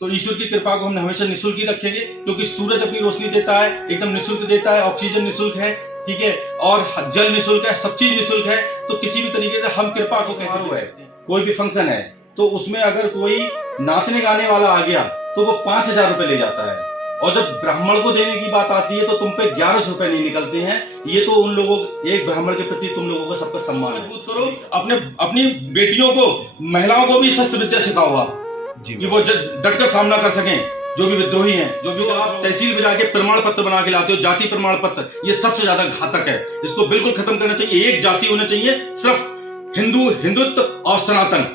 तो ईश्वर की कृपा को हम हमेशा निःशुल्क ही रखेंगे, क्योंकि सूरज अपनी रोशनी देता है, एकदम निःशुल्क देता है, ऑक्सीजन निःशुल्क है, ठीक है, और जल निःशुल्क है, सब चीज निःशुल्क है। तो किसी भी तरीके से हम कृपा को कैसे हुआ है, कोई भी फंक्शन है तो उसमें अगर कोई नाचने गाने वाला आ गया तो वो 5,000 रुपए ले जाता है, और जब ब्राह्मण को देने की बात आती है तो तुम पे 1100 रुपए नहीं निकलते हैं। ये तो उन लोगों, एक ब्राह्मण के प्रति तुम लोगों का सबका सम्मान मजबूत करो। अपनी बेटियों को, महिलाओं को भी शस्त्र विद्या सिखाओ आप, कि वो डटकर सामना कर सकें जो भी विद्रोही हैं। जो आप तहसील में जाके प्रमाण पत्र बना के लाते हो, जाति प्रमाण पत्र, ये सबसे ज्यादा घातक है। इसको बिल्कुल खत्म करना चाहिए। एक जाति होनी चाहिए, सिर्फ हिंदुत्व और सनातन,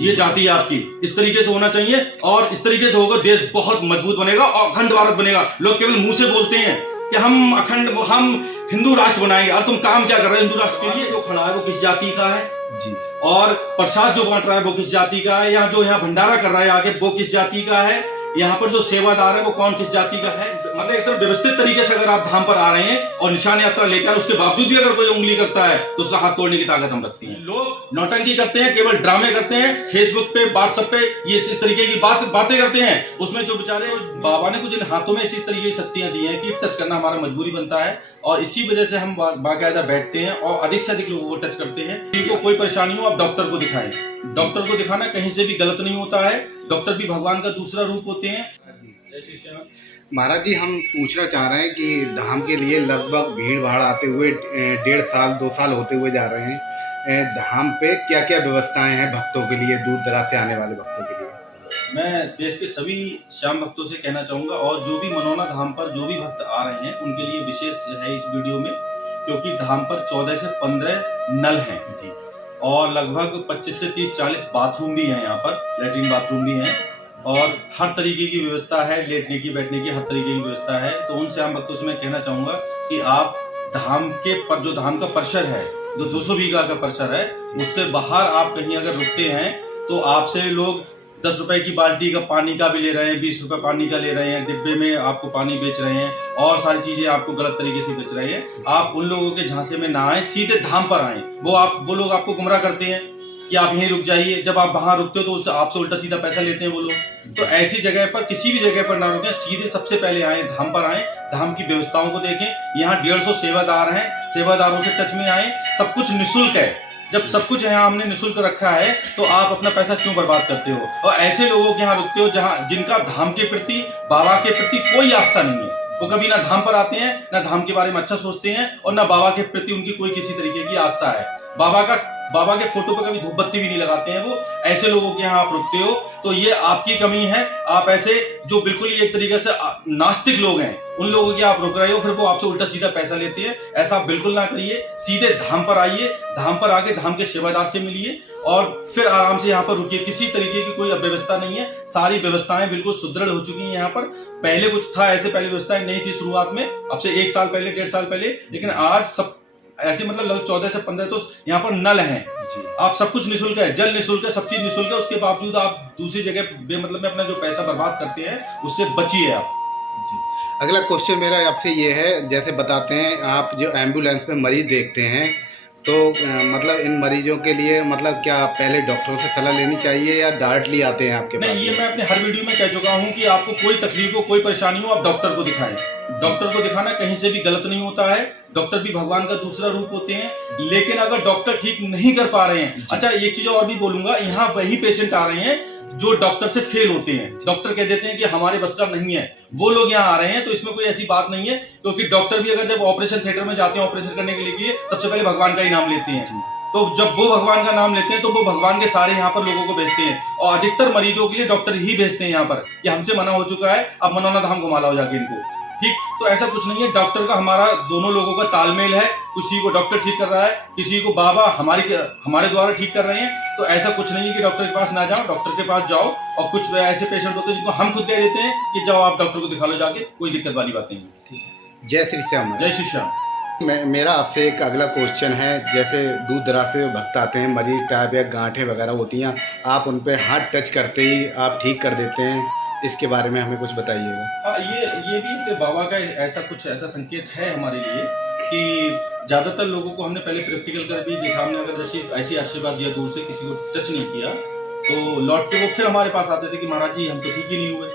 ये जाति है आपकी, इस तरीके से होना चाहिए। और इस तरीके से होगा देश बहुत मजबूत बनेगा और अखंड भारत बनेगा। लोग केवल मुंह से बोलते हैं कि हम हिंदू राष्ट्र बनाएंगे, और तुम काम क्या कर रहे हो हिंदू राष्ट्र के लिए? जो खड़ा है वो किस जाति का है जी, और प्रसाद जो बांट रहा है वो किस जाति का है, या जो यहाँ भंडारा कर रहा है आगे वो किस जाति का है, यहाँ पर जो सेवादार है वो कौन किस जाति का है? मतलब एक तरह व्यवस्थित तरीके से अगर आप धाम पर आ रहे हैं और निशान यात्रा लेकर, उसके बावजूद भी अगर कोई उंगली करता है तो उसका हाथ तोड़ने की ताकत हम रखते हैं। लोग नौटंकी करते हैं, केवल ड्रामे करते हैं, फेसबुक पे, व्हाट्सएप पे ये इस तरीके की बातें करते हैं। उसमें जो बेचारे बाबा ने कुछ इन हाथों में इसी तरीके की शक्तियां दी हैं कि टच करना हमारा मजबूरी बनता है, और इसी वजह से हम बाकायदा बैठते हैं और अधिक से अधिक लोगों को टच करते हैं। किसी को कोई परेशानी हो आप डॉक्टर को दिखाएं। डॉक्टर को दिखाना कहीं से भी गलत नहीं होता है, डॉक्टर भी भगवान का दूसरा रूप होते हैं। महाराज जी, हम पूछना चाह रहे हैं कि धाम के लिए लगभग भीड़ भाड़ आते हुए 1.5 साल 2 साल होते हुए जा रहे हैं, धाम पे क्या क्या व्यवस्थाएं हैं भक्तों के लिए, दूर दराज से आने वाले भक्तों के लिए? मैं देश के सभी श्याम भक्तों से कहना चाहूंगा, और जो भी मनोना धाम पर जो भी भक्त आ रहे हैं उनके लिए विशेष है इस वीडियो में, क्योंकि धाम पर 14 से 15 नल हैं जी, और लगभग 25 से 30-40 बाथरूम भी हैं, यहाँ पर लैट्रिन बाथरूम भी हैं, और हर तरीके की व्यवस्था है, लेटने की बैठने की हर तरीके की व्यवस्था है। तो उन श्याम भक्तों से मैं कहना चाहूंगा कि आप धाम के पर जो धाम का परिसर है, जो 200 बीघा का परिसर है, उससे बाहर आप कहीं अगर रुकते हैं तो आपसे लोग 10 रुपए की बाल्टी का पानी का भी ले रहे हैं, 20 रुपए पानी का ले रहे हैं, डिब्बे में आपको पानी बेच रहे हैं, और सारी चीजें आपको गलत तरीके से बेच रहे हैं। आप उन लोगों के झांसे में ना आए, सीधे धाम पर आए। वो लोग आपको गुमराह करते हैं कि आप यहीं रुक जाइए, जब आप वहां रुकते हो तो उससे आपसे उल्टा सीधा पैसा लेते हैं वो लोग। तो ऐसी जगह पर, किसी भी जगह पर ना रुकें, सीधे सबसे पहले आए, धाम पर आए, धाम की व्यवस्थाओं को देखें। यहाँ 150 सेवादार हैं, सेवादारों से टच में आए, सब कुछ निःशुल्क है। जब सब कुछ यहाँ हमने निःशुल्क रखा है तो आप अपना पैसा क्यों बर्बाद करते हो? और ऐसे लोगों के यहाँ रुकते हो जिनका धाम के प्रति, बाबा के प्रति कोई आस्था नहीं है। वो कभी ना धाम पर आते हैं, ना धाम के बारे में अच्छा सोचते हैं, और ना बाबा के प्रति उनकी कोई किसी तरीके की आस्था है। बाबा के फोटो पर कभी धूप बत्ती भी नहीं लगाते हैं वो। ऐसे लोगों के यहाँ आप रुकते हो तो ये आपकी कमी है। आप ऐसे जो बिल्कुल ही एक तरीके से नास्तिक लोग हैं, उन लोगों के आप रुक रहे हो, फिर वो आपसे उल्टा सीधा पैसा लेते हैं। ऐसा आप बिल्कुल ना करिए, सीधे धाम पर आइए, धाम पर आके धाम के सेवादार से मिलिए और फिर आराम से यहाँ पर रुकिए। किसी तरीके की कोई अव्यवस्था नहीं है, सारी व्यवस्थाएं बिल्कुल सुदृढ़ हो चुकी हैं यहाँ पर। पहले कुछ था ऐसे, पहले व्यवस्थाएं नहीं थी शुरुआत में, अब से 1 साल पहले, 1.5 साल पहले, लेकिन आज सब ऐसे, मतलब लगभग 14 से 15 तो यहाँ पर नल हैं। आप सब कुछ निःशुल्क है, जल निःशुल्क है, सब चीज निःशुल्क है। उसके बावजूद आप दूसरी जगह बेमतलब में अपना जो पैसा बर्बाद करते हैं, उससे बचिए आप जी। अगला क्वेश्चन मेरा आपसे ये है, जैसे बताते हैं आप जो एम्बुलेंस में मरीज देखते हैं, तो मतलब इन मरीजों के लिए मतलब क्या पहले डॉक्टरों से सलाह लेनी चाहिए या डायरेक्टली आते हैं आपके पास? नहीं, ये मैं अपने हर वीडियो में कह चुका हूँ कि आपको कोई तकलीफ हो, कोई परेशानी हो, आप डॉक्टर को दिखाएं। डॉक्टर को दिखाना कहीं से भी गलत नहीं होता है। डॉक्टर भी भगवान का दूसरा रूप होते हैं। लेकिन अगर डॉक्टर ठीक नहीं कर पा रहे हैं, अच्छा एक चीज और भी बोलूंगा, यहाँ वही पेशेंट आ रहे हैं जो डॉक्टर से फेल होते हैं। डॉक्टर कह देते हैं कि हमारे बस का नहीं है, वो लोग यहाँ आ रहे हैं। तो इसमें कोई ऐसी बात नहीं है, क्योंकि डॉक्टर भी अगर जब ऑपरेशन थिएटर में जाते हैं ऑपरेशन करने के लिए, सबसे पहले भगवान का ही नाम लेते हैं। तो जब वो भगवान का नाम लेते हैं तो वो भगवान के सारे यहाँ पर लोगों को भेजते हैं, और अधिकतर मरीजों के लिए डॉक्टर ही भेजते हैं यहाँ पर कि हमसे मना हो चुका है, अब मनोना धाम घुमा लाओ जाके इनको, ठीक। तो ऐसा कुछ नहीं है, डॉक्टर का हमारा दोनों लोगों का तालमेल है। किसी को डॉक्टर ठीक कर रहा है, किसी को बाबा हमारे द्वारा ठीक कर रहे हैं। तो ऐसा कुछ नहीं है कि डॉक्टर के पास ना जाओ, डॉक्टर के पास जाओ। और कुछ ऐसे पेशेंट होते हैं जिनको हम खुद कह देते हैं कि जाओ आप डॉक्टर को दिखा लो जाके, कोई दिक्कत वाली बात नहीं है। जय श्री श्याम। जय श्री श्याम। मेरा आपसे एक अगला क्वेश्चन है, जैसे दूर दराज से भक्त आते हैं, मरीज टाइप या गांठें वगैरह होती हैं, आप उन पे हाथ टच करते ही आप ठीक कर देते हैं, इसके बारे में हमें कुछ बताइएगा। ये भी बाबा का ऐसा संकेत है हमारे लिए कि ज्यादातर लोगों को हमने पहले प्रैक्टिकल कर भी देखा। हमने अगर जैसे ऐसी आशीर्वाद दिया दूर से, किसी को टच नहीं किया, तो लौट के वो फिर हमारे पास आते थे कि महाराज जी हम तो ठीक ही नहीं हुए।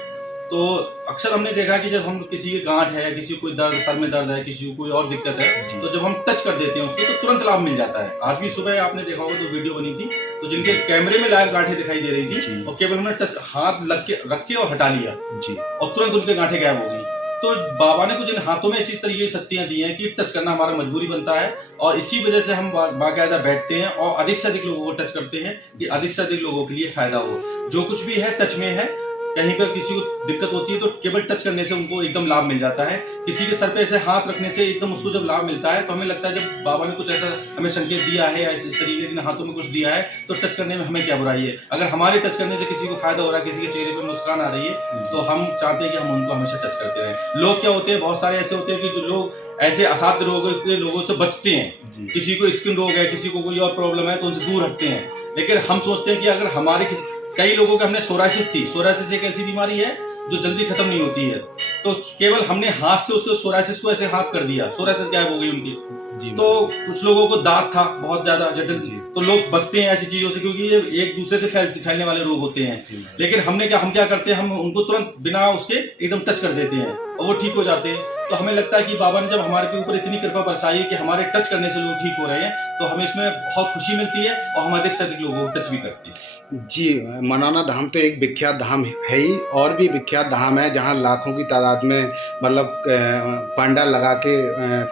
तो अक्सर हमने देखा कि जब हम किसी की गांठ है, किसी को कोई दर्द, सर में दर्द है, किसी को कोई और दिक्कत है, तो जब हम टच कर देते हैं उसको तो तुरंत लाभ मिल जाता है। आज भी सुबह आपने देखा होगा तो वीडियो बनी थी, तो जिनके कैमरे में लाइव गांठें दिखाई दे रही थी और केवल हमने टच हाथ रख के और हटा लिया और तुरंत उनके गांठें गायब हो गई। तो बाबा ने कुछ इन हाथों में इसी तरीके की शक्तियां दी हैं कि टच करना हमारा मजबूरी बनता है और इसी वजह से हम बाकायदा बैठते हैं और अधिक से अधिक लोगों को टच करते हैं कि अधिक से अधिक लोगों के लिए फायदा हो। जो कुछ भी है टच में है, कहीं पर किसी को दिक्कत होती है तो केवल टच करने से उनको एकदम लाभ मिल जाता है। किसी के सर पे ऐसे हाथ रखने से एकदम उसको जब लाभ मिलता है तो हमें लगता है जब बाबा ने कुछ ऐसा हमें संकेत दिया है या इस तरीके के हाथों में कुछ दिया है तो टच करने में हमें क्या बुराई है। अगर हमारे टच करने से किसी को फायदा हो रहा है, किसी के चेहरे पर मुस्कान आ रही है, तो हम चाहते हैं कि हम उनको हमेशा टच करते रहें। लोग क्या होते हैं, बहुत सारे ऐसे होते हैं कि जो लोग ऐसे असाध्य रोगों के लोगों से बचते हैं, किसी को स्किन रोग है, किसी को कोई और प्रॉब्लम है तो उनसे दूर हटते हैं। लेकिन हम सोचते हैं कि अगर हमारे कई लोगों के हमने सोरासिस थी, सोरासिस एक ऐसी बीमारी है जो जल्दी खत्म नहीं होती है, तो केवल हमने हाथ से उसको सोरासिस को ऐसे हाथ कर दिया, सोरासिस गायब हो गई उनकी। तो कुछ लोगों को दाग था बहुत ज्यादा जटिल, तो लोग बचते हैं ऐसी चीजों से क्योंकि ये एक दूसरे से फैलने वाले रोग होते हैं। लेकिन हम क्या करते हैं, हम उनको तुरंत बिना उसके एकदम टच कर देते हैं और वो ठीक हो जाते हैं। तो हमें लगता है कि बाबा ने जब हमारे ऊपर इतनी कृपा बरसाई है कि हमारे टच करने से लोग ठीक हो रहे हैं, तो हमें इसमें बहुत खुशी मिलती है और हम अधिक से अधिक लोगों को टच भी करते हैं। जी, मनौना धाम तो एक विख्यात धाम है ही, और भी विख्यात धाम है जहाँ लाखों की तादाद में मतलब पंडाल लगा के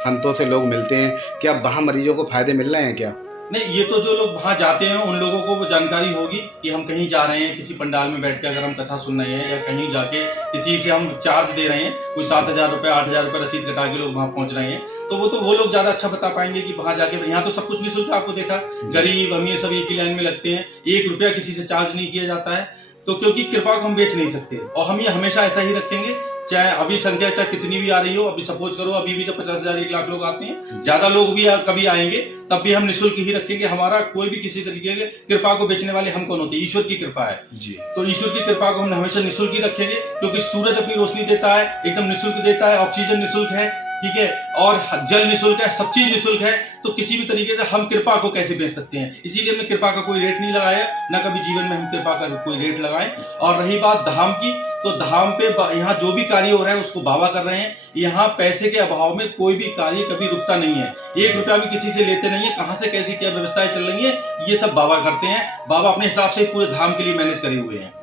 संतों से लोग मिलते हैं। क्या वहाँ मरीजों को फायदे मिल रहे हैं क्या? नहीं, ये तो जो लोग वहाँ जाते हैं उन लोगों को वो जानकारी होगी कि हम कहीं जा रहे हैं, किसी पंडाल में बैठ के अगर हम कथा सुन रहे हैं या कहीं जाके किसी से हम चार्ज दे रहे हैं, कोई 7,000 रुपये 8,000 रुपये रसीद कटा के लोग वहाँ पहुँच रहे हैं, तो वो लोग ज्यादा अच्छा बता पाएंगे कि वहाँ जाके। यहाँ तो सब कुछ निःशुल्क, आपको देखा, गरीब अमीर सब एक ही लाइन में लगते हैं, 1 रुपया किसी से चार्ज नहीं किया जाता है। तो क्योंकि कृपा को हम बेच नहीं सकते और हम ये हमेशा ऐसा ही रखेंगे, चाहे अभी संख्या चाहे कितनी भी आ रही हो। अभी सपोज करो अभी भी जब 50,000 1 लाख लोग आते हैं, ज्यादा लोग भी कभी आएंगे, तब भी हम निःशुल्क ही रखेंगे। हमारा कोई भी किसी तरीके के कृपा को बेचने वाले हम कौन होते हैं? ईश्वर की कृपा है जी। तो ईश्वर की कृपा को हम हमेशा निःशुल्क ही रखेंगे, क्योंकि सूरज अपनी रोशनी देता है, एकदम निःशुल्क देता है, ऑक्सीजन निःशुल्क है, ठीक है, और जल निःशुल्क है, सब चीज निःशुल्क है। तो किसी भी तरीके से हम कृपा को कैसे बेच सकते हैं? इसीलिए हमने कृपा का कोई रेट नहीं लगाया, ना कभी जीवन में हम कृपा का कोई रेट लगाएं। और रही बात धाम की, तो धाम पे यहाँ जो भी कार्य हो रहा है उसको बाबा कर रहे हैं। यहाँ पैसे के अभाव में कोई भी कार्य कभी रुकता नहीं है, 1 रुपया भी किसी से लेते नहीं है। कहाँ से कैसी क्या व्यवस्थाएं चल रही है ये सब बाबा करते हैं। बाबा अपने हिसाब से पूरे धाम के लिए मैनेज करे हुए हैं।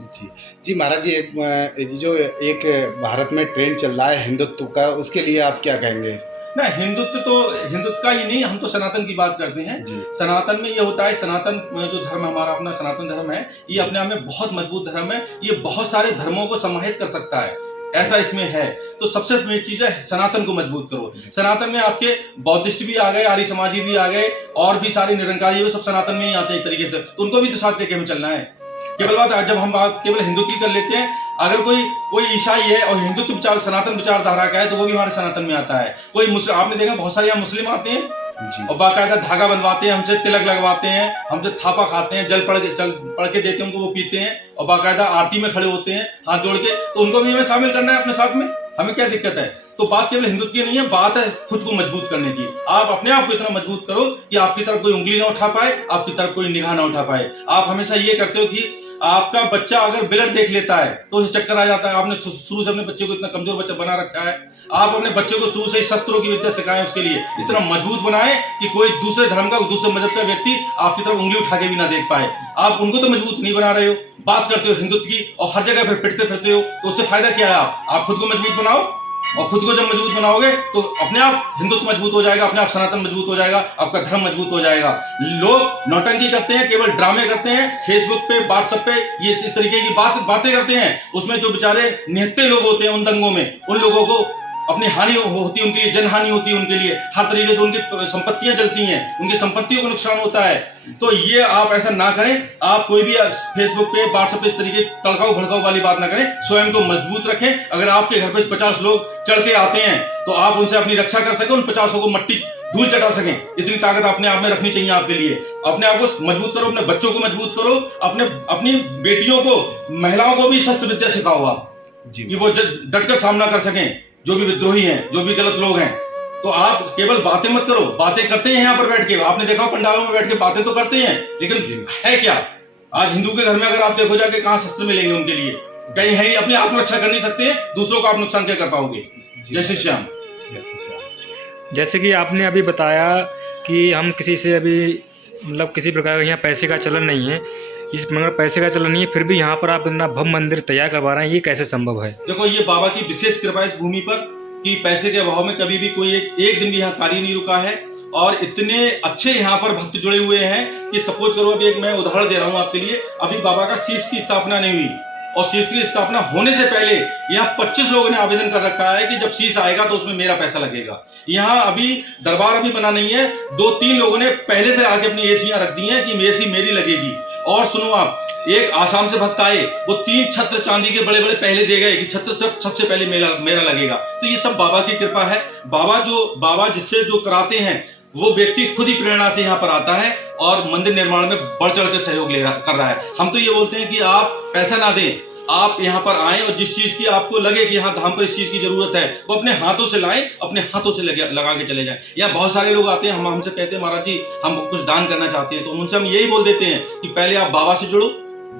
जी महाराज जी, जो एक भारत में ट्रेंड चल रहा है हिंदुत्व का, उसके लिए आप क्या कहेंगे? ना, हिंदुत्व का ही नहीं, हम तो सनातन की बात करते हैं। सनातन में ये होता है, सनातन जो धर्म हमारा अपना सनातन धर्म है, ये अपने आप में बहुत मजबूत धर्म है। ये बहुत सारे धर्मों को समाहित कर सकता है, ऐसा इसमें है। तो सबसे बड़ी चीज है सनातन को मजबूत करो। सनातन में आपके बौद्धिस्ट भी आ गए, आर्य समाजी भी आ गए, और भी सारे निरंकारी, सब सनातन में ही आते हैं एक तरीके से। तो उनको भी तो साथ लेके हमें चलना है। केवल बात जब हम बात केवल हिंदुत्व की कर लेते हैं, अगर कोई ईसाई है और हिंदुत्व विचार सनातन विचारधारा का है तो वो भी हमारे सनातन में आता है। कोई आपने देखा बहुत सारे यहाँ मुस्लिम आते हैं और बाकायदा धागा बनवाते हैं, हमसे तिलक लगवाते हैं, हमसे थापा खाते हैं, जल पढ़ के देते हैं उनको, वो पीते हैं और बाकायदा आरती में खड़े होते हैं हाथ जोड़ के। तो उनको भी हमें शामिल करना है अपने साथ में, हमें क्या दिक्कत है? तो बात केवल हिंदुत्व की नहीं है, बात है खुद को मजबूत करने की। आप अपने आप को इतना मजबूत करो कि आपकी तरफ कोई उंगली ना उठा पाए, आपकी तरफ कोई निगाह ना उठा पाए। आप हमेशा ये करते हो कि आपका बच्चा अगर ब्लड देख लेता है तो उसे चक्कर आ जाता है। आपने शुरू से अपने बच्चे को इतना कमजोर बच्चा बना रखा है। आप अपने बच्चे को शुरू से ही शस्त्रों की विद्या सिखाएं, उसके लिए इतना मजबूत बनाएं कि कोई दूसरे धर्म का, दूसरे मजहब का व्यक्ति आपकी तरफ उंगली उठा के भी ना देख पाए। आप उनको तो मजबूत नहीं बना रहे हो, बात करते हो हिंदुत्व की और हर जगह फिर पिटते फिरते हो, तो उससे फायदा क्या है? आप खुद को मजबूत बनाओ, और खुद को जब मजबूत बनाओगे तो अपने आप हिंदुत्व मजबूत हो जाएगा, अपने आप सनातन मजबूत हो जाएगा, आपका धर्म मजबूत हो जाएगा। लोग नौटंकी करते हैं, केवल ड्रामे करते हैं, फेसबुक पे, व्हाट्सएप पे ये इस तरीके की बातें करते हैं। उसमें जो बेचारे निहत्ते लोग होते हैं उन दंगों में, उन लोगों को अपनी हानि होती है, उनके लिए जनहानि होती है, उनके लिए हर तरीके से उनकी संपत्तियां जलती हैं, उनकी संपत्तियों को नुकसान होता है। तो ये आप ऐसा ना करें। आप कोई भी फेसबुक पे, व्हाट्सएप पे इस तरीके तड़काऊ भड़काऊ वाली बात ना करें, स्वयं को मजबूत रखें। अगर आपके घर पे 50 लोग चढ़ के आते हैं तो आप उनसे अपनी रक्षा कर सकें, उन 50 को मट्टी धूल चटा सकें, इतनी ताकत अपने आप में रखनी चाहिए आपके लिए। अपने आप को मजबूत करो, अपने बच्चों को मजबूत करो, अपनी बेटियों को, महिलाओं को भी शस्त्र विद्या सिखाओ आप, कि वो डटकर सामना कर सकें जो भी विद्रोही हैं, जो भी गलत लोग हैं। तो आप केवल बातें मत करो, बातें करते हैं यहाँ पर बैठ के। आपने देखा पंडालों में बैठ के बातें तो करते हैं, लेकिन है क्या? आज हिंदू के घर में अगर आप देखो जाके कहाँ शस्त्र मिलेंगे उनके लिए, कहीं है ही, अपने आप को रक्षा कर नहीं सकते हैं, दूसरों को आप नुकसान क्या कर पाओगे। जय श्री श्याम। जैसे कि आपने अभी बताया कि हम किसी से अभी मतलब किसी प्रकार का यहाँ पैसे का चलन नहीं है, इस मगर पैसे का चलन नहीं है, फिर भी यहाँ पर आप इतना भव्य मंदिर तैयार करवा रहे हैं, ये कैसे संभव है? देखो, ये बाबा की विशेष कृपा इस भूमि पर कि पैसे के अभाव में कभी भी कोई एक दिन भी यहाँ कार्य नहीं रुका है, और इतने अच्छे यहाँ पर भक्त जुड़े हुए हैं कि सपोज करो, अभी एक मैं उदाहरण दे रहा हूँ आपके लिए। अभी बाबा का शीश की स्थापना नहीं हुई, और शीश की स्थापना होने से पहले यहाँ 25 लोगों ने आवेदन कर रखा है कि जब शीश आएगा तो उसमें मेरा पैसा लगेगा। यहाँ अभी दरबार अभी बना नहीं है, 2-3 लोगों ने पहले से आके अपनी एसियां रख दी हैं कि एसी मेरी लगेगी। और सुनो आप, एक आसाम से भक्त आए, वो 3 छत्र चांदी के बड़े बड़े पहले दे गए कि छत्र सबसे पहले मेरा लगेगा। तो ये सब बाबा की कृपा है। बाबा जिससे जो कराते हैं वो व्यक्ति खुद ही प्रेरणा से यहाँ पर आता है और मंदिर निर्माण में बढ़ चढ़ कर सहयोग कर रहा है। हम तो ये बोलते हैं कि आप पैसा ना दें, आप यहाँ पर आएं और जिस चीज की आपको लगे कि यहाँ धाम पर इस चीज की जरूरत है, वो अपने हाथों से लाएं, अपने हाथों से लगा के चले जाएं। यहाँ बहुत सारे लोग आते हैं, हमसे कहते हैं महाराज जी हम कुछ दान करना चाहते हैं, तो उनसे हम यही बोल देते हैं कि पहले आप बाबा से जुड़ो,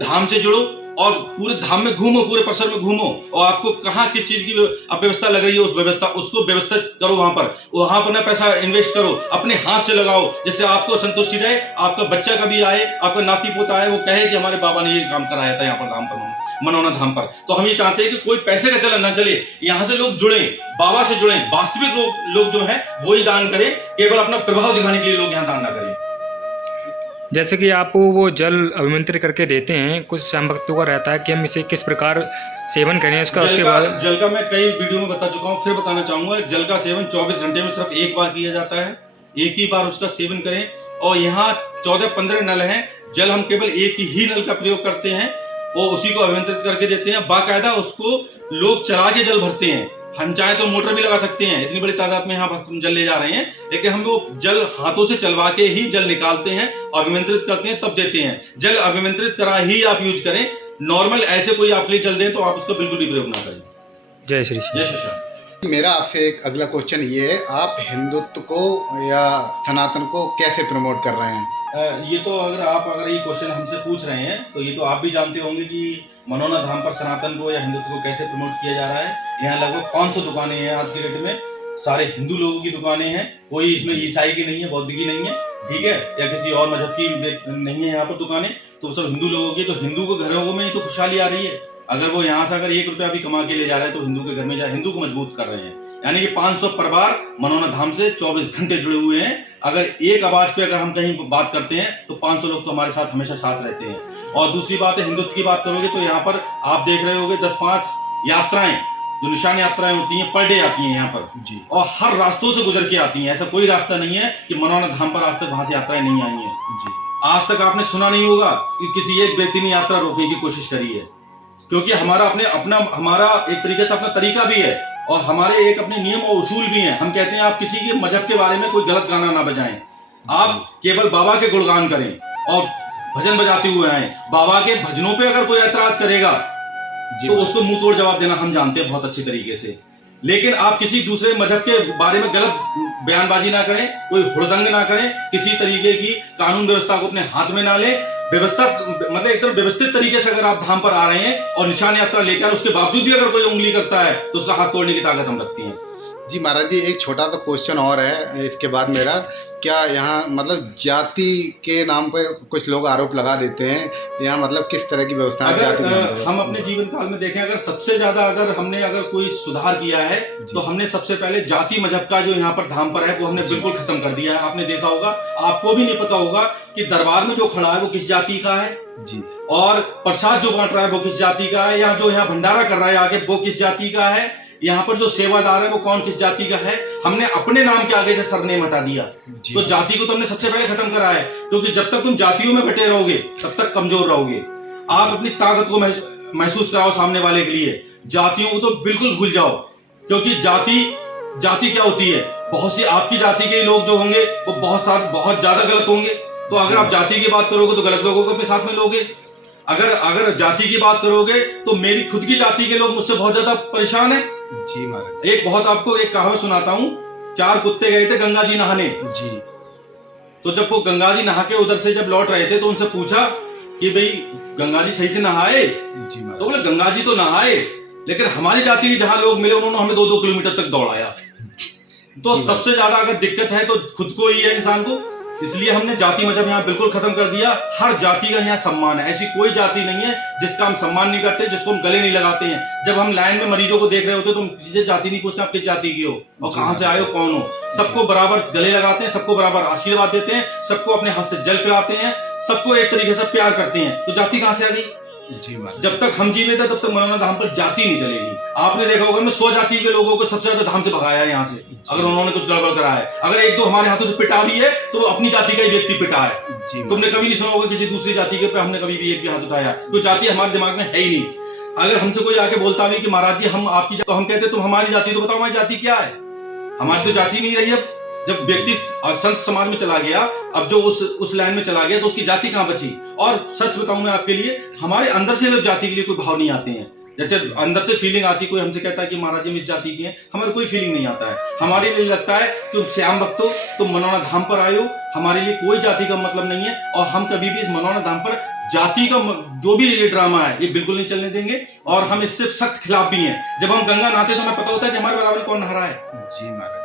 धाम से जुड़ो, और पूरे धाम में घूमो, पूरे परिसर में घूमो, और आपको कहाँ किस चीज की अव्यवस्था लग रही है उसको व्यवस्थित करो। वहां पर ना पैसा इन्वेस्ट करो, अपने हाथ से लगाओ, जिससे आपको संतुष्टि रहे। आपका बच्चा कभी आए, आपका नाती पोता आए, वो कहे कि हमारे बाबा ने ये काम कराया था यहाँ पर धाम पर, मनोना धाम पर। तो हम ये चाहते हैं कि कोई पैसे का चलन न चले, यहाँ से लोग जुड़े, बाबा से जुड़े, वास्तविक लोग जो है वो ही दान करें, केवल अपना प्रभाव दिखाने के लिए लोग यहाँ दान ना करें। जैसे कि आप वो जल अभिमंत्रित करके देते हैं, कुछ श्याम भक्तों का रहता है कि हम इसे किस प्रकार सेवन करें उसका, उसके बाद जल का मैं कई वीडियो में बता चुका हूँ, फिर बताना चाहूंगा। जल का सेवन 24 घंटे में सिर्फ एक बार किया जाता है, एक ही बार उसका सेवन करें। और यहाँ 14-15 नल हैं, जल हम केवल एक ही नल का प्रयोग करते हैं और उसी को अभिमंत्रित करके देते हैं। बाकायदा उसको लोग चला के जल भरते हैं, हम चाहे तो मोटर भी लगा सकते हैं, इतनी बड़ी तादाद में यहाँ भक्त जल ले जा रहे हैं, लेकिन हम वो जल हाथों से चलवा के ही जल निकालते हैं, अभिमंत्रित करते हैं, तब देते हैं। जल अभिमंत्रित करा ही आप यूज करें, नॉर्मल ऐसे कोई आप लिए जल दें तो आप उसका बिल्कुल भी प्रयोग ना करें। जय श्री श्याम। जय श्री श्याम। मेरा आपसे एक अगला क्वेश्चन ये है, आप हिंदुत्व को या सनातन को कैसे प्रमोट कर रहे हैं? ये तो अगर ये क्वेश्चन हमसे पूछ रहे हैं तो ये तो आप भी जानते होंगे कि मनोना धाम पर सनातन को या हिंदुत्व को कैसे प्रमोट किया जा रहा है। यहाँ लगभग 500 दुकानें हैं आज के डेट में, सारे हिंदू लोगों की दुकानें हैं, कोई इसमें ईसाई की नहीं है, बौद्ध की नहीं है, ठीक है, या किसी और मजहब की नहीं है यहाँ पर दुकानें, तो सब हिंदू लोगों की। तो हिंदू के घरों में ही तो खुशहाली आ रही है। अगर वो यहाँ से अगर 1 रुपया भी कमा के ले जा रहे हैं तो हिंदू के घर में हिंदू को मजबूत कर रहे हैं। यानी कि 500 परिवार मनोना धाम से 24 घंटे जुड़े हुए हैं। अगर एक आवाज पे अगर हम कहीं बात करते हैं तो 500 लोग तो हमारे साथ हमेशा साथ रहते हैं। और दूसरी बात है, हिंदुत्व की बात करोगे तो यहाँ पर आप देख रहे होगे 10-5 यात्राएं, जो निशान यात्राएं होती हैं, पर डे आती हैं यहाँ पर जी, और हर रास्तों से गुजर के आती हैं। ऐसा कोई रास्ता नहीं है कि मनोना धाम पर आज तक वहां से यात्राएं नहीं आई हैं जी। आज तक आपने सुना नहीं होगा कि किसी एक व्यक्ति ने यात्रा रोकने की कोशिश करी है, क्योंकि हमारा एक तरीके से अपना तरीका भी है और हमारे एक अपने नियम और उसूल भी हैं। हम कहते हैं आप किसी के मजहब के बारे में कोई गलत गाना ना बजाएं, आप केवल बाबा के गुणगान करें और भजन बजाते हुए आए। बाबा के भजनों पे अगर कोई ऐतराज करेगा तो उसको मुंह तोड़ जवाब देना हम जानते हैं बहुत अच्छी तरीके से। लेकिन आप किसी दूसरे मजहब के बारे में गलत बयानबाजी ना करें, कोई हुड़दंग ना करें, किसी तरीके की कानून व्यवस्था को अपने हाथ में ना लें। व्यवस्था मतलब एकदम व्यवस्थित तरीके से अगर आप धाम पर आ रहे हैं और निशान यात्रा लेकर, उसके बावजूद भी अगर कोई उंगली करता है तो उसका हाथ तोड़ने की ताकत हम रखती हैं। जी महाराज जी, एक छोटा सा क्वेश्चन और है इसके बाद मेरा, क्या यहाँ मतलब जाति के नाम पे कुछ लोग आरोप लगा देते हैं, यहाँ मतलब किस तरह की व्यवस्था है जाति के नाम पे? हम अपने जीवन काल में देखें, अगर सबसे ज्यादा हमने कोई सुधार किया है तो हमने सबसे पहले जाति मजहब का जो यहाँ पर धाम पर है वो हमने बिल्कुल खत्म कर दिया है। आपने देखा होगा, आपको भी नहीं पता होगा कि दरबार में जो खड़ा है वो किस जाति का है जी, और प्रसाद जो बांट रहा है वो किस जाति का है, या जो यहाँ भंडारा कर रहा है आगे वो किस जाति का है, यहाँ पर जो सेवादार है वो कौन किस जाति का है। हमने अपने नाम के आगे से सरनेम हटा दिया। तो जाति को तो हमने सबसे पहले खत्म करा है, क्योंकि जब तक तुम जातियों में बटे रहोगे तब तक कमजोर रहोगे। आप अपनी ताकत को महसूस कराओ सामने वाले के लिए, जातियों को तो बिल्कुल भूल जाओ, क्योंकि जाति क्या होती है, बहुत सी आपकी जाति के लोग जो होंगे वो बहुत ज्यादा गलत होंगे। तो अगर आप जाति की बात करोगे तो गलत लोगों को अपने साथ में लोगे। अगर जाति की बात करोगे तो मेरी खुद की जाति के लोग मुझसे बहुत ज्यादा परेशान है जी महाराज। आपको एक कहावत सुनाता हूँ। 4 कुत्ते गए थे गंगा जी नहाने जी, तो जब वो गंगा जी नहा के उधर से जब लौट रहे थे तो उनसे पूछा कि भाई गंगा जी सही से नहाए, जी महाराज। तो बोले गंगा जी तो नहाए, लेकिन हमारी जाति के जहां लोग मिले उन्होंने हमें 2-2 किलोमीटर तक दौड़ाया। तो सबसे ज्यादा अगर दिक्कत है तो खुद को ही है इंसान को। इसलिए हमने जाति मजहब यहाँ बिल्कुल खत्म कर दिया। हर जाति का यहाँ सम्मान है, ऐसी कोई जाति नहीं है जिसका हम सम्मान नहीं करते, जिसको हम गले नहीं लगाते हैं। जब हम लाइन में मरीजों को देख रहे होते तो हम किसी से जाति नहीं पूछते आप किस जाति की हो और कहाँ से आए हो, कौन हो। सबको बराबर गले लगाते हैं, सबको बराबर आशीर्वाद देते हैं, सबको अपने हाथ से जल पिलाते हैं, सबको एक तरीके से प्यार करते हैं। तो जाति कहाँ से आ गई? जी महाराज। जब तक हम जीवित है तब तक मनोना धाम पर जाति नहीं चलेगी। आपने देखा होगा, मैं 100 जाति के लोगों को सबसे ज्यादा धाम से भगाया है यहाँ से, अगर उन्होंने कुछ गड़बड़ करा है। अगर 1-2 हमारे हाथों से पिटा भी है तो अपनी जाति का ही व्यक्ति पिटा है। तुमने कभी नहीं सुना होगा किसी दूसरी जाति के पे हमने कभी भी एक भी हाथ उठाया। कोई जाति हमारे दिमाग में है ही नहीं। अगर हमसे कोई आके बोलता भी कि महाराज जी हम आपकी, तो हम कहते तुम हमारी जाति, तो बताओ हमारी जाति क्या है? हमारी तो जाति नहीं रही। अब जब व्यक्ति संत समाज में चला गया, अब जो उस लाइन में चला गया, तो उसकी जाति कहां बची? और सच बताऊं मैं आपके लिए, हमारे अंदर से जाति के लिए कोई भाव नहीं आते हैं। जैसे अंदर से फीलिंग आती, कोई हमसे कहता है कि महाराज जी हम इस जाति के हैं, हमारे कोई फीलिंग नहीं आता है। हमारे लिए लगता है तुम श्याम भक्त हो, तुम मनोना धाम पर आए हो, हमारे लिए कोई जाति का मतलब नहीं है। और हम कभी भी इस मनोना धाम पर जाति का जो भी ये ड्रामा है ये बिल्कुल नहीं चलने देंगे, और हम इससे सख्त खिलाफ भी हैं। जब हम गंगा नहाते तो हमें पता होता है कि हमारे बराबर कौन नहा रहा है। जी महाराज।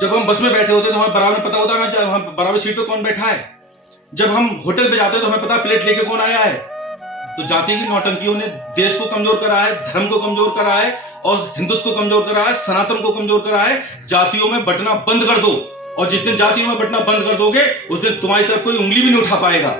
जब हम बस में बैठे होते तो हमें बराबर पता होता है हम बराबर सीट पे कौन बैठा है। जब हम होटल पे जाते हैं तो हमें पता है प्लेट लेके कौन आया है। तो जाति की नौटंकियों ने देश को कमजोर करा है, धर्म को कमजोर करा है, और हिंदुत्व को कमजोर करा है, सनातन को कमजोर करा है। जातियों में बंटना बंद कर दो, और जिस दिन जातियों में बंटना बंद कर दोगे उस दिन तुम्हारी तरफ कोई उंगली भी नहीं उठा पाएगा।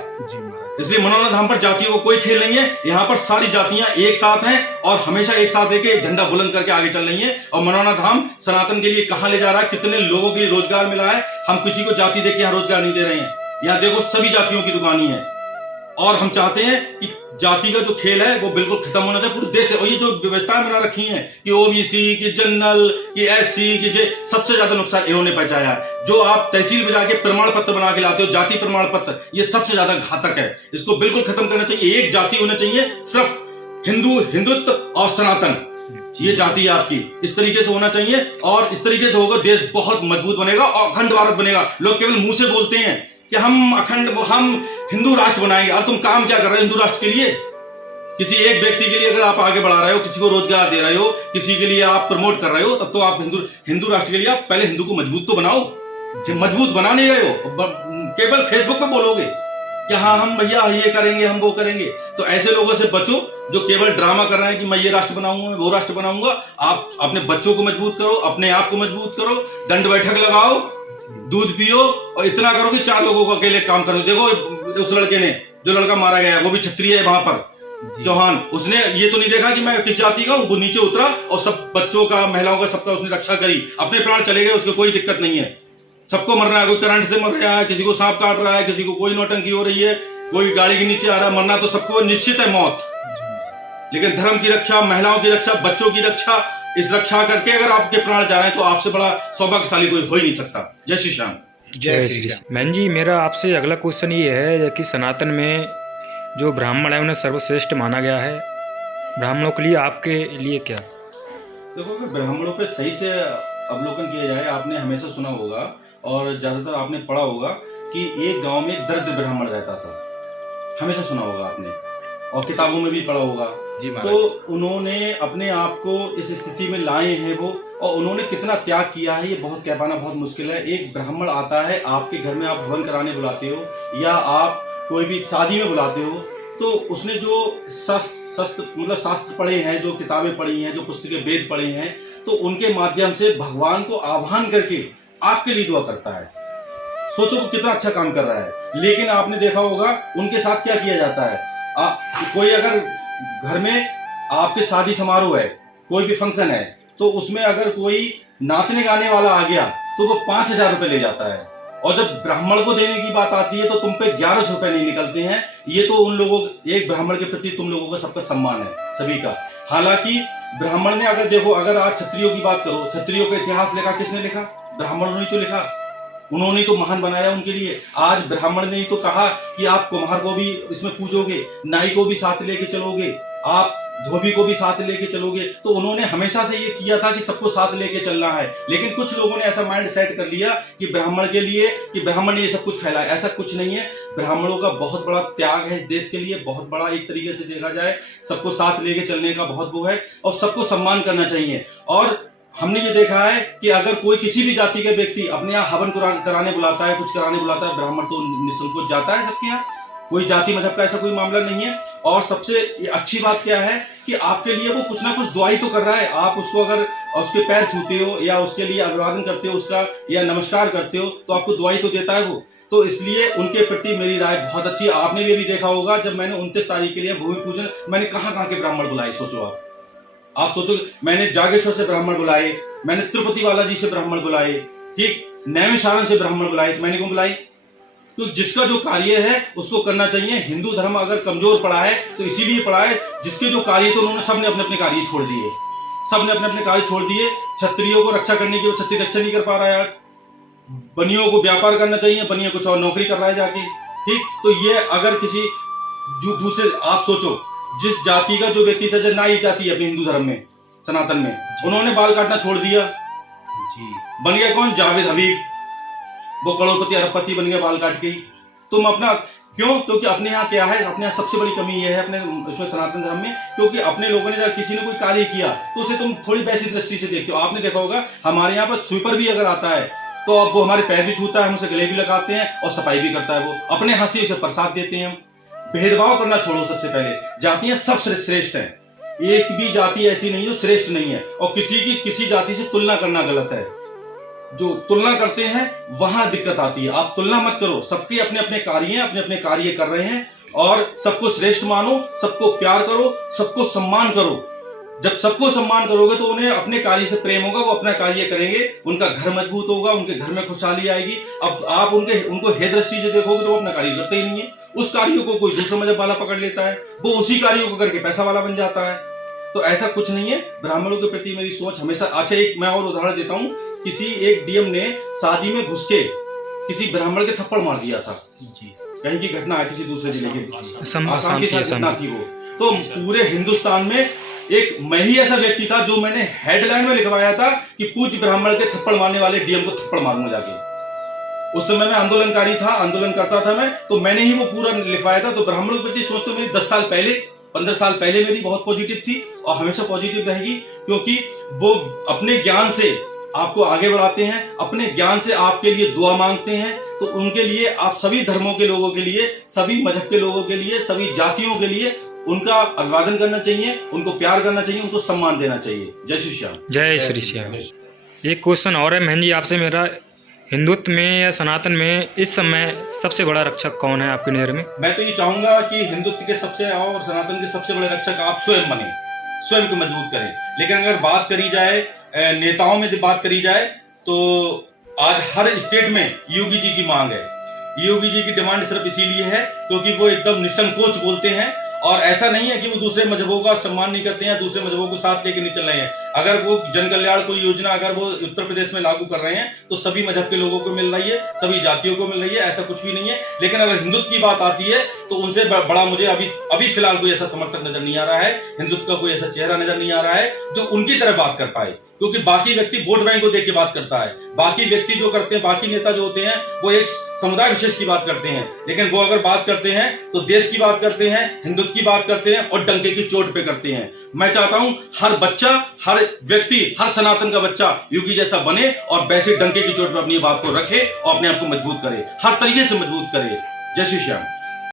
इसलिए मनोना धाम पर जातियों को कोई खेल नहीं है। यहाँ पर सारी जातियां एक साथ हैं और हमेशा एक साथ लेके झंडा बुलंद करके आगे चल रही हैं। और मनोना धाम सनातन के लिए कहां ले जा रहा है, कितने लोगों के लिए रोजगार मिला है। हम किसी को जाति देके यहाँ रोजगार नहीं दे रहे हैं। यहाँ देखो सभी जातियों की दुकानें हैं, और हम चाहते हैं कि जाति का जो खेल है वो बिल्कुल खत्म होना चाहिए पूरे देश से। और ये जो व्यवस्थाएं बना रखी हैं कि ओबीसी, कि जनरल, कि एससी, कि जे, सबसे ज्यादा नुकसान इन्होंने पहुंचाया है। जो आप तहसील में जाके प्रमाण पत्र बना के लाते हो, जाति प्रमाण पत्र, ये सबसे ज्यादा घातक है। इसको बिल्कुल खत्म करना चाहिए। एक जाति होना चाहिए, सिर्फ हिंदुत्व और सनातन, ये जाति है आपकी। इस तरीके से होना चाहिए, और इस तरीके से होगा देश बहुत मजबूत बनेगा और अखंड भारत बनेगा। लोग केवल मुंह से बोलते हैं कि हम हिंदू राष्ट्र बनाएंगे, और तुम काम क्या कर रहे हो हिंदू राष्ट्र के लिए? किसी एक व्यक्ति के लिए अगर आप आगे बढ़ा रहे हो, किसी को रोजगार दे रहे हो, किसी के लिए आप प्रमोट कर रहे हो, तब तो आप हिंदू राष्ट्र के लिए आप पहले हिंदू को मजबूत तो बनाओ। मजबूत बना नहीं रहे हो, केवल फेसबुक पे बोलोगे कि हाँ हम भैया ये करेंगे, हम वो करेंगे। तो ऐसे लोगों से बचो जो केवल ड्रामा कर रहे हैं कि मैं ये राष्ट्र बनाऊंगा, मैं वो राष्ट्र बनाऊंगा। आप अपने बच्चों को मजबूत करो, अपने आप को मजबूत करो, दंड बैठक लगाओ, दूध पियो, और इतना करो कि 4 लोगों को अकेले काम करो। देखो उस लड़के ने, जो लड़का मारा गया वो भी क्षत्रिय है वहां पर, चौहान, उसने ये तो नहीं देखा कि मैं किस जाति का हूं, वो नीचे उतरा और सब बच्चों का, महिलाओं का, सबका उसने रक्षा करी। अपने प्राण चले गए, उसको कोई दिक्कत नहीं है। सबको मर रहा है, कोई करंट से मर रहा है, किसी को सांप काट रहा है, किसी को कोई नौटंकी हो रही है, कोई गाड़ी के नीचे आ रहा है। मरना तो सबको निश्चित है, मौत। लेकिन धर्म की रक्षा, महिलाओं की रक्षा, बच्चों की रक्षा, इस रक्षा करके अगर आपके प्राण जा रहे हैं तो आपसे बड़ा सौभाग्यशाली कोई हो ही नहीं सकता। जय श्री श्याम। जय श्री राम। मैन जी, मेरा आपसे अगला क्वेश्चन ये है कि सनातन में जो ब्राह्मण है उन्हें सर्वश्रेष्ठ माना गया है, ब्राह्मणों के लिए आपके लिए क्या? देखो, अगर ब्राह्मणों पे सही से अवलोकन किया जाए, आपने हमेशा सुना होगा और ज्यादातर आपने पढ़ा होगा कि एक गांव में एक दरिद्र ब्राह्मण रहता था। हमेशा सुना होगा आपने, और किताबों में भी पढ़ा होगा। तो उन्होंने अपने आप को इस स्थिति में लाए हैं वो, और उन्होंने कितना त्याग किया है ये बहुत कह पाना बहुत मुश्किल है। एक ब्राह्मण आता है आपके घर में, आप हवन कराने बुलाते हो या आप कोई भी शादी में बुलाते हो, तो उसने जो शास्त्र पढ़े हैं, जो किताबें पढ़ी हैं, जो पुस्तकें वेद पढ़े हैं, तो उनके माध्यम से भगवान को आह्वान करके आपके लिए दुआ करता है। सोचो वो कितना अच्छा काम कर रहा है। लेकिन आपने देखा होगा उनके साथ क्या किया जाता है। कोई अगर घर में आपके शादी समारोह है, कोई भी फंक्शन है, तो उसमें अगर कोई नाचने गाने वाला आ गया तो वो 5,000 रुपए ले जाता है, और जब ब्राह्मण को देने की बात आती है तो तुम पे 1100 रुपए नहीं निकलते हैं। ये तो उन लोगों, एक ब्राह्मण के प्रति तुम लोगों का सबका सम्मान है, सभी का। हालांकि ब्राह्मण ने, अगर देखो, अगर आज क्षत्रियों की बात करो, क्षत्रियों का इतिहास लिखा किसने लिखा? ब्राह्मणों ने तो लिखा। उन्होंने तो महान बनाया उनके लिए। आज ब्राह्मण ने तो कहा कि आप कुम्हार को भी इसमें पूजोगे, नाई को भी साथ लेके चलोगे, आप धोबी को भी साथ लेके चलोगे। तो उन्होंने हमेशा से ये किया था कि सबको साथ लेके चलना है, लेकिन कुछ लोगों ने ऐसा माइंड सेट कर लिया कि ब्राह्मण के लिए, कि ब्राह्मण ने ये सब कुछ फैलाया। ऐसा कुछ नहीं है। ब्राह्मणों का बहुत बड़ा त्याग है इस देश के लिए, बहुत बड़ा, एक तरीके से देखा जाए सबको साथ लेके चलने का बहुत वो है, और सबको सम्मान करना चाहिए। और हमने ये देखा है कि अगर कोई किसी भी जाति के व्यक्ति अपने यहाँ हवन कराने बुलाता है, कुछ कराने बुलाता है, ब्राह्मण तो निसंकोच जाता है सबके यहाँ। कोई जाति मजहब का ऐसा कोई मामला नहीं है। और सबसे अच्छी बात क्या है कि आपके लिए वो कुछ ना कुछ दुआई तो कर रहा है। आप उसको अगर उसके पैर छूते हो या उसके लिए अभिवादन करते हो उसका, या नमस्कार करते हो, तो आपको दुआई तो देता है वो। तो इसलिए उनके प्रति मेरी राय बहुत अच्छी है। आपने भी अभी देखा होगा जब मैंने 29 तारीख के लिए भूमि पूजन, मैंने कहाँ के ब्राह्मण बुलाए, सोचो आप सोचो। मैंने जागेश्वर से ब्राह्मण बुलाए, मैंने तिरुपति बालाजी से ब्राह्मण बुलाए, ठीक, नैमिषारण्य से ब्राह्मण बुलाए। तो मैंने क्यों बुलाई? तो जिसका जो कार्य है उसको करना चाहिए। हिंदू धर्म अगर कमजोर पड़ा है तो इसीलिए पड़ा है, जिसके जो कार्य थे उन्होंने सबने अपने अपने कार्य छोड़ दिए, सबने अपने अपने कार्य छोड़ दिए। क्षत्रियों को रक्षा करने की वो क्षत्रिय रक्षा नहीं कर पा रहा है यार। बनियों को व्यापार करना चाहिए, बनिया कुछ और नौकरी कर रहा है जाके, ठीक। तो ये अगर किसी जो दूसरे, आप सोचो जिस जाति का जो व्यक्ति था, जो नाई जाति है अपने हिंदू धर्म में, सनातन में, उन्होंने बाल काटना छोड़ दिया जी। बन गया कौन? जावेद हबीब। वो करोड़पति अरबपति बन गया बाल काट के ही। तुम अपना क्यों? क्योंकि अपने यहाँ क्या है, अपने यहाँ सबसे बड़ी कमी यह है अपने इसमें सनातन धर्म में, क्योंकि अपने लोगों ने जब किसी ने कोई कार्य किया तो उसे तुम थोड़ी वैसी दृष्टि से देखते हो। आपने देखा होगा हमारे यहाँ पर स्वीपर भी अगर आता है तो अब वो हमारे पैर भी छूता है, हम उसे गले भी लगाते हैं और सफाई भी करता है। वो अपने हंसी उसे प्रसाद देते हैं। हम भेदभाव करना छोड़ो। सबसे पहले जातियां सब श्रेष्ठ हैं, एक भी जाति ऐसी नहीं जो श्रेष्ठ नहीं है, और किसी जाति से तुलना करना गलत है। जो तुलना करते हैं वहां दिक्कत आती है। आप तुलना मत करो, सबके अपने अपने कार्य हैं, अपने अपने कार्य कर रहे हैं, और सबको श्रेष्ठ मानो, सबको प्यार करो, सबको सम्मान करो। जब सबको सम्मान करोगे तो उन्हें अपने कार्य से प्रेम होगा, वो अपना कार्य करेंगे, उनका घर मजबूत होगा, उनके घर में खुशहाली आएगी। अब आप उनको हे दृष्टि से देखोगे तो वो अपना कार्य करते ही नहीं है। उस कार्यों को कोई दूसरा मजहब वाला पकड़ लेता है, वो उसी कार्यों को करके पैसा वाला बन जाता है। तो ऐसा कुछ नहीं है। ब्राह्मणों के प्रति मेरी सोच हमेशा। अच्छा, एक मैं और उदाहरण देता हूँ। किसी एक डीएम ने शादी में घुस के किसी ब्राह्मण के थप्पड़ मार दिया था जी। कहीं की घटना है, किसी दूसरे जिले के आसाम की घटना थी वो। तो पूरे हिंदुस्तान में एक मैं ही ऐसा व्यक्ति था जो मैंने हेडलाइन में लिखवाया था कि पूज्य ब्राह्मण के थप्पड़ मारने वाले डीएम को थप्पड़ मारूंगा जाके। उस समय मैं आंदोलनकारी था, आंदोलन करता था मैं, तो मैंने ही वो पूरा लिखवाया था। तो ब्राह्मणों के प्रति सोच तो मेरी 10 साल पहले, 15 साल पहले मेरी बहुत पॉजिटिव थी और हमेशा पॉजिटिव रहेगी, क्योंकि वो अपने ज्ञान से आपको आगे बढ़ाते हैं, अपने ज्ञान से आपके लिए दुआ मांगते हैं। तो उनके लिए, आप सभी धर्मों के लोगों के लिए, सभी मजहब के लोगों के लिए, सभी जातियों के लिए उनका अभिवादन करना चाहिए, उनको प्यार करना चाहिए, उनको सम्मान देना चाहिए। जय श्री श्याम। जय श्री श्याम। एक क्वेश्चन और है महन जी आपसे मेरा, हिंदुत्व में या सनातन में इस समय सबसे बड़ा रक्षक कौन है आपकी नज़र में? मैं तो ये चाहूंगा कि हिंदुत्व के सबसे और सनातन के सबसे बड़े रक्षक आप स्वयं बने, स्वयं को मजबूत करें। लेकिन अगर बात करी जाए नेताओं में बात करी जाए तो आज हर स्टेट में योगी जी की मांग है। योगी जी की डिमांड सिर्फ इसीलिए है क्योंकि वो एकदम निसंकोच बोलते हैं, और ऐसा नहीं है कि वो दूसरे मजहबों का सम्मान नहीं करते हैं, दूसरे मजहबों को साथ लेके नहीं चल रहे हैं। अगर वो जन कल्याण कोई योजना अगर वो उत्तर प्रदेश में लागू कर रहे हैं तो सभी मजहब के लोगों को मिल रही है, सभी जातियों को मिल रही है, ऐसा कुछ भी नहीं है। लेकिन अगर हिंदुत्व की बात आती है तो उनसे बड़ा मुझे अभी फिलहाल कोई ऐसा समर्थक नजर नहीं आ रहा है, हिंदुत्व का कोई ऐसा चेहरा नजर नहीं आ रहा है जो उनकी तरह बात कर पाए। क्योंकि बाकी व्यक्ति वोट बैंक को देख के बात करता है, बाकी व्यक्ति जो करते हैं, बाकी नेता जो होते हैं वो एक समुदाय विशेष की बात करते हैं, लेकिन वो अगर बात करते हैं तो देश की बात करते हैं, हिंदुत्व की बात करते हैं और डंके की चोट पे करते हैं। मैं चाहता हूं हर बच्चा, हर व्यक्ति, हर सनातन का बच्चा योगी जैसा बने और वैसे डंके की चोट पे अपनी बात को रखे और अपने आप को मजबूत करे, हर तरीके से मजबूत करे। जय श्री श्याम।